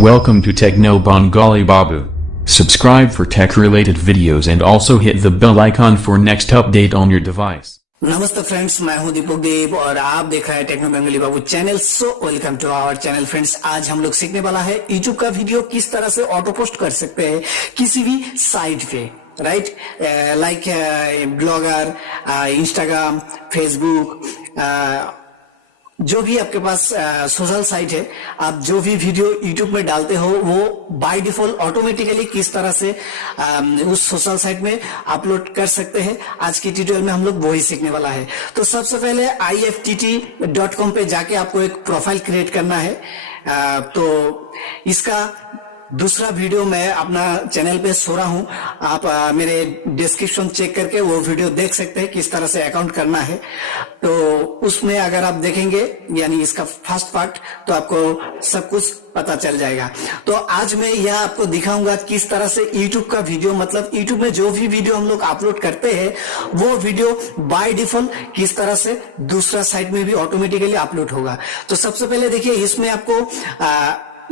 Welcome to Techno Bangali Babu. Subscribe for tech-related videos and also hit the bell icon for next update on your device. नमस्ते friends, मैं हूं दीपक देव और आप देख रहे हैं techno Bangali Babu channel. So welcome to our channel friends. आज हम लोग सीखने वाला है यूट्यूब का वीडियो किस तरह से ऑटो पोस्ट कर सकते हैं किसी भी साइट पे, right? Like blogger, Instagram, Facebook, जो भी आपके पास सोशल साइट है, आप जो भी वीडियो यूट्यूब में डालते हो वो बाय डिफॉल्ट ऑटोमेटिकली किस तरह से उस सोशल साइट में अपलोड कर सकते हैं। आज की ट्यूटोरियल में हम लोग वही सीखने वाला है। तो सबसे पहले iFTT.com पे जाके आपको एक प्रोफाइल क्रिएट करना है। तो इसका दूसरा वीडियो मैं अपना चैनल पे सो रहा हूं, आप मेरे डिस्क्रिप्शन चेक करके वो वीडियो देख सकते हैं किस तरह से अकाउंट करना है। तो उसमें अगर आप देखेंगे यानी इसका फर्स्ट पार्ट, तो आपको सब कुछ पता चल जाएगा। तो आज मैं यह आपको दिखाऊंगा किस तरह से यूट्यूब का वीडियो, मतलब यूट्यूब में जो भी वीडियो हम लोग अपलोड करते हैं वो वीडियो बाय डिफॉल्ट किस तरह से दूसरा साइट में भी ऑटोमेटिकली अपलोड होगा। तो सबसे पहले देखिए, इसमें आपको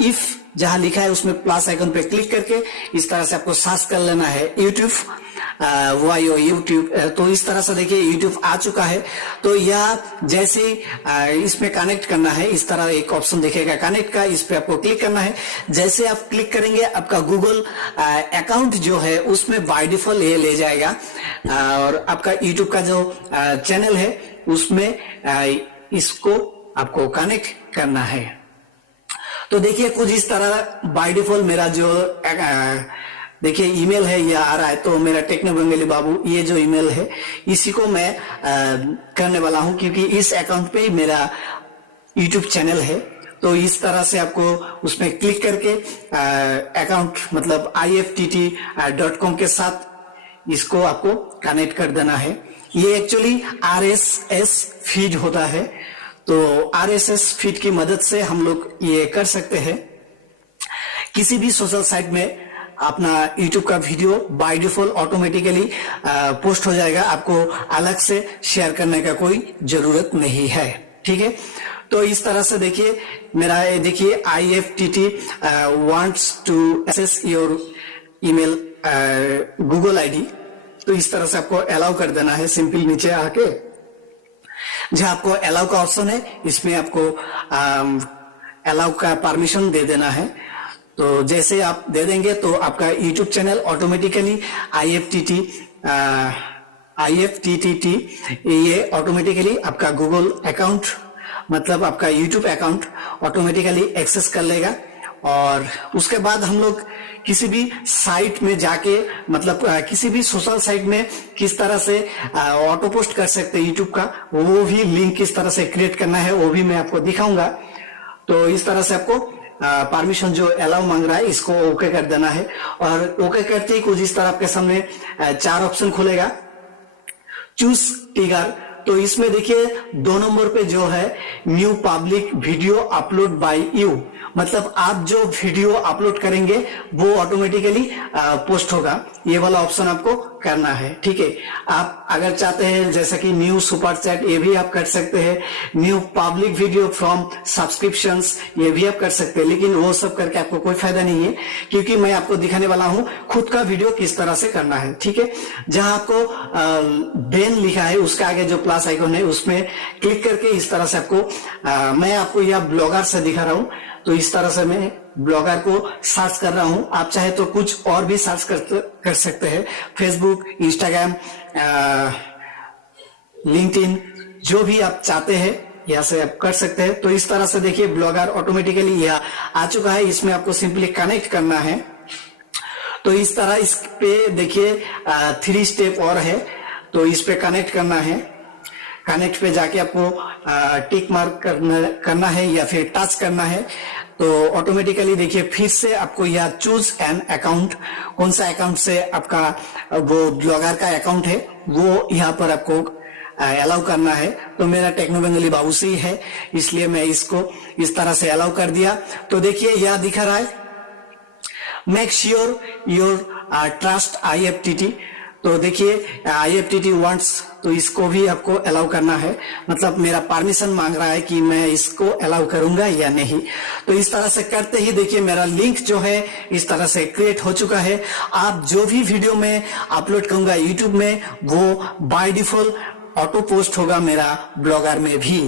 इफ जहां लिखा है उसमें प्लस आइकन पे क्लिक करके इस तरह से आपको सर्च कर लेना है यूट्यूब, वाई यूट्यूब। तो इस तरह से देखिए यूट्यूब आ चुका है। तो यह जैसे इसमें कनेक्ट करना है, इस तरह एक ऑप्शन दिखेगा कनेक्ट का, इस पे आपको क्लिक करना है। जैसे आप क्लिक करेंगे आपका गूगल अकाउंट जो है उसमें बाय डिफॉल्ट ये ले जाएगा और आपका यूट्यूब का जो चैनल है उसमें इसको आपको कनेक्ट करना है। तो देखिए कुछ इस तरह बाय डिफॉल्ट मेरा जो देखिए ईमेल है ये आ रहा है। तो मेरा टेक्नो बंगाली बाबू ये जो ईमेल है इसी को मैं करने वाला हूं, क्योंकि इस अकाउंट पे ही मेरा यूट्यूब चैनल है। तो इस तरह से आपको उसमें क्लिक करके अकाउंट मतलब iFTT.com के साथ इसको आपको कनेक्ट कर देना है। ये एक्चुअली RSS फीड होता है। तो RSS फीड की मदद से हम लोग ये कर सकते हैं किसी भी सोशल साइट में अपना YouTube का video by default automatically post हो जाएगा, आपको अलग से शेयर करने का कोई जरूरत नहीं है। ठीक है, तो इस तरह से देखिए मेरा देखिए iFTT wants to access your email Google ID। तो इस तरह से आपको अलाउ कर देना है। सिंपल नीचे आके जहां आपको अलाउ का ऑप्शन है इसमें आपको अलाउ का परमिशन दे देना है। तो जैसे आप दे देंगे तो आपका YouTube चैनल ऑटोमेटिकली iFTTT ये ऑटोमेटिकली आपका गूगल अकाउंट मतलब आपका YouTube अकाउंट ऑटोमेटिकली एक्सेस कर लेगा। और उसके बाद हम लोग किसी भी साइट में जाके मतलब किसी भी सोशल साइट में किस तरह से ऑटो पोस्ट कर सकते हैं यूट्यूब का, वो भी लिंक किस तरह से क्रिएट करना है वो भी मैं आपको दिखाऊंगा। तो इस तरह से आपको परमिशन जो अलाउ मांग रहा है इसको ओके कर देना है। और ओके करते ही कुछ इस तरह आपके सामने 4 ऑप्शन खुलेगा। चूज टिगर, तो इसमें देखिए 2 नंबर पे जो है new public video upload by you, मतलब आप जो वीडियो अपलोड करेंगे वो ऑटोमेटिकली पोस्ट होगा। ये वाला ऑप्शन आपको करना है। ठीक है, आप अगर चाहते हैं जैसा कि न्यू सुपर चैट ये भी आप कर सकते हैं, new public video from subscriptions ये भी आप कर सकते हैं। लेकिन वो सब करके आपको कोई फायदा नहीं है, क्योंकि मैं आपको दिखाने वाला हूं खुद का वीडियो किस तरह से करना है। ठीक है, जहां आपको देन लिखा है उसके आगे जो प्लस आइकन है उसमें क्लिक करके इस तरह से आपको मैं आपको यह ब्लॉगर से दिखा रहा हूं। तो इस तरह से मैं ब्लॉगर को सर्च कर रहा हूं। आप चाहे तो कुछ और भी सर्च कर सकते हैं, फेसबुक, इंस्टाग्राम, लिंक्डइन, जो भी आप चाहते हैं यहाँ से आप कर सकते हैं। तो इस तरह से देखिए ब्लॉगर ऑटोमेटिकली यहाँ आ चुका है। इसमें आपको सिंपली कनेक्ट करना है। तो इस तरह इस पे देखिए 3 स्टेप और है। तो इस पे कनेक्ट करना है। कनेक्ट पे जाके आपको टिक मार्क करना है या फिर टच करना है। तो ऑटोमेटिकली देखिए फिर से आपको यह चूज एन अकाउंट, कौन सा अकाउंट से आपका वो ब्लॉगर का अकाउंट है वो यहाँ पर आपको अलाउ करना है। तो मेरा टेक्नो बंगाली बाबू से ही है, इसलिए मैं इसको इस तरह से अलाउ कर दिया। तो देखिए यह दिखा रहा है make sure your trust iFTT। तो देखिए IFTT वांट्स, तो इसको भी आपको अलाउ करना है, मतलब मेरा परमिशन मांग रहा है कि मैं इसको अलाउ करूंगा या नहीं। तो इस तरह से करते ही देखिए मेरा लिंक जो है इस तरह से क्रिएट हो चुका है। आप जो भी वीडियो में अपलोड करूंगा यूट्यूब में वो बाय डिफॉल्ट ऑटो पोस्ट होगा मेरा ब्लॉगर में भी।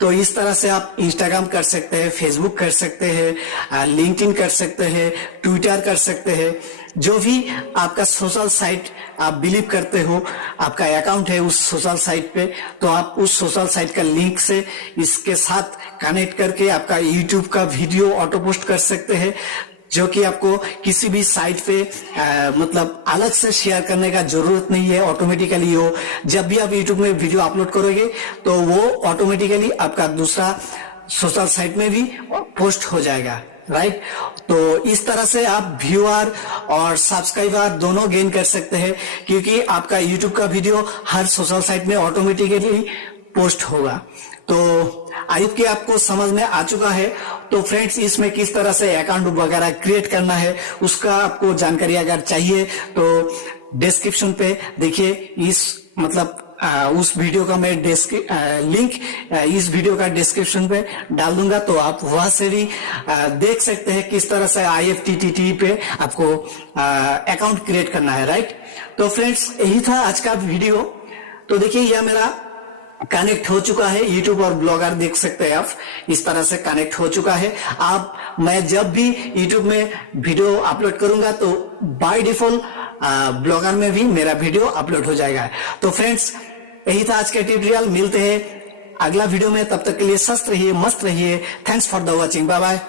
तो इस तरह से आप इंस्टाग्राम कर सकते हैं, फेसबुक कर सकते हैं, लिंक्डइन कर सकते हैं, ट्विटर कर सकते हैं, जो भी आपका सोशल साइट आप बिलीव करते हो, आपका अकाउंट है उस सोशल साइट पे, तो आप उस सोशल साइट का लिंक से इसके साथ कनेक्ट करके आपका यूट्यूब का वीडियो ऑटो पोस्ट कर सकते हैं, जो कि आपको किसी भी साइट पे मतलब अलग से शेयर करने का जरूरत नहीं है। ऑटोमेटिकली वो जब भी आप यूट्यूब में वीडियो अपलोड करोगे तो वो ऑटोमेटिकली आपका दूसरा सोशल साइट में भी पोस्ट हो जाएगा, राइट। तो इस तरह से आप व्यूअर और सब्सक्राइबर दोनों गेन कर सकते हैं, क्योंकि आपका यूट्यूब का वीडियो हर सोशल साइट में ऑटोमेटिकली पोस्ट होगा। तो आई होप कि आपको समझ में आ चुका है। तो फ्रेंड्स, इसमें किस तरह से अकाउंट वगैरह क्रिएट करना है उसका आपको जानकारी अगर चाहिए तो डिस्क्रिप्शन पे देखिए, इस मतलब उस वीडियो का मैं लिंक इस वीडियो का डिस्क्रिप्शन पे डाल दूंगा, तो आप वहां से भी देख सकते हैं किस तरह से IFTTT पे आपको अकाउंट क्रिएट करना है, राइट। तो फ्रेंड्स, यही था आज का वीडियो। तो देखिए यह मेरा कनेक्ट हो चुका है, यूट्यूब और ब्लॉगर देख सकते हैं आप, इस तरह से कनेक्ट हो चुका है। मैं जब भी यूट्यूब में वीडियो अपलोड करूंगा तो बाय डिफॉल्ट ब्लॉगर में भी मेरा वीडियो अपलोड हो जाएगा। तो फ्रेंड्स, यही था आज का ट्यूटोरियल। मिलते हैं अगला वीडियो में, तब तक के लिए स्वस्थ रहिए, मस्त रहिए। Thanks for the watching, bye bye.